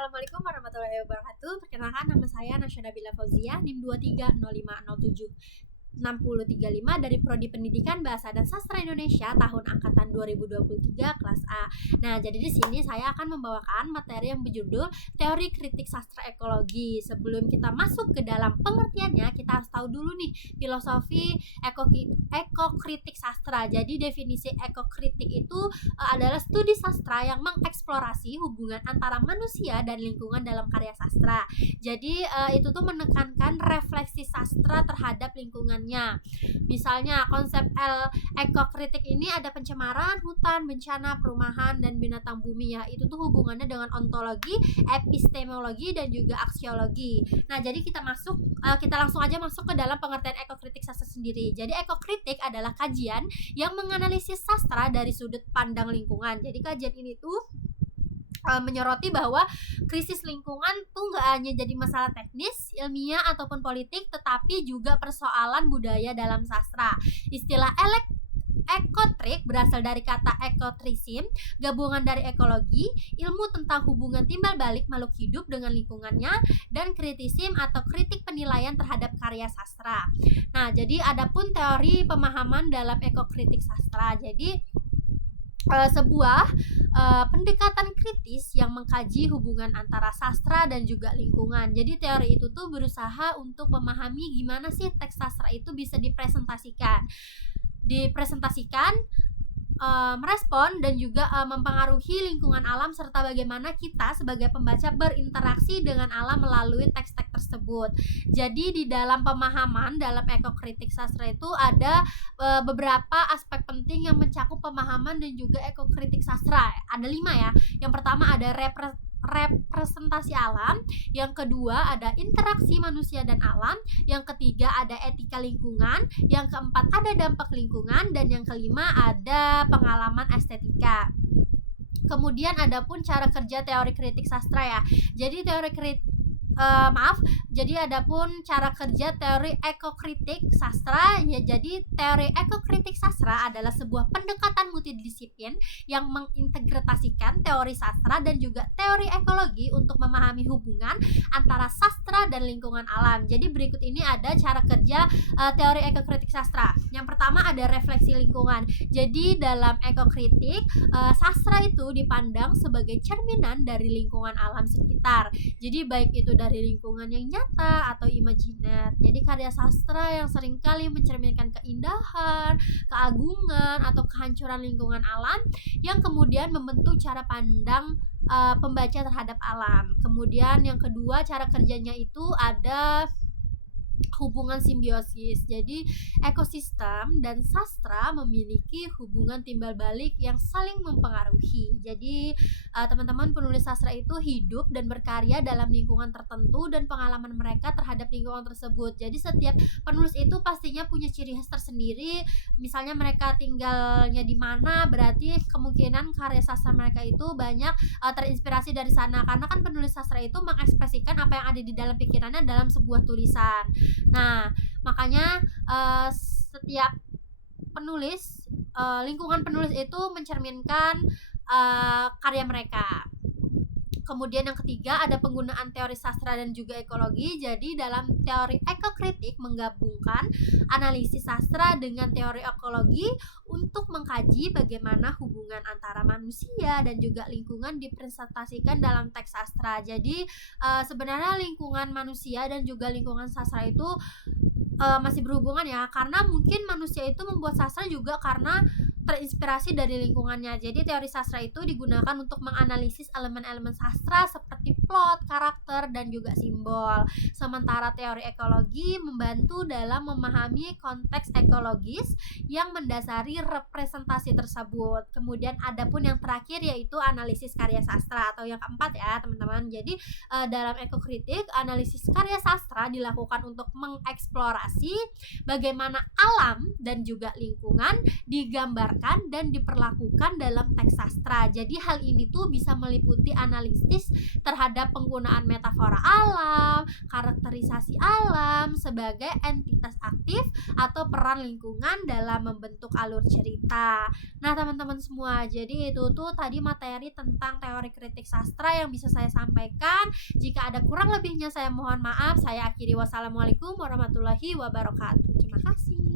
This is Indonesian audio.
Assalamualaikum warahmatullahi wabarakatuh. Perkenalkan, nama saya Nasya Nabila Fauzia, NIM 2305076035 dari Prodi Pendidikan Bahasa dan Sastra Indonesia tahun angkatan 2023 kelas A. Nah, jadi di sini saya akan membawakan materi yang berjudul Teori Kritik Sastra Ekologi. Sebelum kita masuk ke dalam pengertiannya, kita harus tahu dulu nih filosofi ekokritik sastra. Jadi definisi ekokritik itu adalah studi sastra yang mengeksplorasi hubungan antara manusia dan lingkungan dalam karya sastra. Jadi itu tuh menekankan refleksi sastra terhadap lingkungannya. Misalnya konsep ekokritik ini ada pencemaran hutan, bencana, perumahan, dan binatang bumi ya. Itu tuh hubungannya dengan ontologi, epistemologi, dan juga aksiologi. Nah, jadi kita langsung aja masuk ke dalam pengertian ekokritik sastra sendiri. Jadi ekokritik adalah kajian yang menganalisis sastra dari sudut pandang lingkungan. Jadi kajian ini tuh menyoroti bahwa krisis lingkungan tuh gak hanya jadi masalah teknis, ilmiah, ataupun politik, tetapi juga persoalan budaya dalam sastra. Istilah ekotrik berasal dari kata ekotrisim, gabungan dari ekologi, ilmu tentang hubungan timbal balik makhluk hidup dengan lingkungannya, dan kritisim atau kritik penilaian terhadap karya sastra. Nah, jadi adapun teori pemahaman dalam ekokritik sastra. Jadi sebuah pendekatan kritis yang mengkaji hubungan antara sastra dan juga lingkungan. Jadi teori itu tuh berusaha untuk memahami gimana sih teks sastra itu bisa dipresentasikan, merespon dan juga mempengaruhi lingkungan alam, serta bagaimana kita sebagai pembaca berinteraksi dengan alam melalui teks-teks tersebut. Jadi di dalam pemahaman dalam ekokritik sastra itu ada beberapa aspek penting yang mencakup pemahaman dan juga ekokritik sastra. Ada 5 ya. Yang pertama ada representasi alam, yang kedua ada interaksi manusia dan alam, yang ketiga ada etika lingkungan, yang keempat ada dampak lingkungan, dan yang kelima ada pengalaman estetika. Kemudian ada pun cara kerja teori kritik sastra ya. Jadi jadi adapun cara kerja teori ekokritik sastra ya. Jadi teori ekokritik sastra adalah sebuah pendekatan multidisiplin yang mengintegrasikan teori sastra dan juga teori ekologi untuk memahami hubungan antara sastra dan lingkungan alam. Jadi berikut ini ada cara kerja teori ekokritik sastra. Yang pertama ada refleksi lingkungan. Jadi dalam ekokritik sastra itu dipandang sebagai cerminan dari lingkungan alam sekitar. Jadi baik itu dari lingkungan yang nyata atau imajiner. Jadi karya sastra yang seringkali mencerminkan keindahan, keagungan, atau kehancuran lingkungan alam yang kemudian membentuk cara pandang pembaca terhadap alam. Kemudian yang kedua cara kerjanya itu ada hubungan simbiosis. Jadi ekosistem dan sastra memiliki hubungan timbal balik yang saling mempengaruhi. Jadi teman-teman penulis sastra itu hidup dan berkarya dalam lingkungan tertentu dan pengalaman mereka terhadap lingkungan tersebut. Jadi setiap penulis itu pastinya punya ciri khas tersendiri. Misalnya mereka tinggalnya di mana, berarti kemungkinan karya sastra mereka itu banyak terinspirasi dari sana, karena kan penulis sastra itu mengekspresikan apa yang ada di dalam pikirannya dalam sebuah tulisan. Nah, makanya setiap penulis, lingkungan penulis itu mencerminkan karya mereka. Kemudian yang ketiga ada penggunaan teori sastra dan juga ekologi. Jadi dalam teori ekokritik menggabungkan analisis sastra dengan teori ekologi untuk mengkaji bagaimana hubungan antara manusia dan juga lingkungan dipresentasikan dalam teks sastra. Jadi sebenarnya lingkungan manusia dan juga lingkungan sastra itu masih berhubungan ya, karena mungkin manusia itu membuat sastra juga karena terinspirasi dari lingkungannya. Jadi teori sastra itu digunakan untuk menganalisis elemen-elemen sastra seperti plot, karakter, dan juga simbol. Sementara teori ekologi membantu dalam memahami konteks ekologis yang mendasari representasi tersebut. Kemudian ada pun yang terakhir yaitu analisis karya sastra atau yang keempat ya teman-teman. Jadi dalam ekokritik analisis karya sastra dilakukan untuk mengeksplorasi bagaimana alam dan juga lingkungan digambar diajarkan dan diperlakukan dalam teks sastra. Jadi hal ini tuh bisa meliputi analisis terhadap penggunaan metafora alam, karakterisasi alam sebagai entitas aktif atau peran lingkungan dalam membentuk alur cerita. Nah, teman-teman semua, jadi itu tuh tadi materi tentang teori kritik sastra yang bisa saya sampaikan. Jika ada kurang lebihnya saya mohon maaf. Saya akhiri, wassalamualaikum warahmatullahi wabarakatuh. Terima kasih.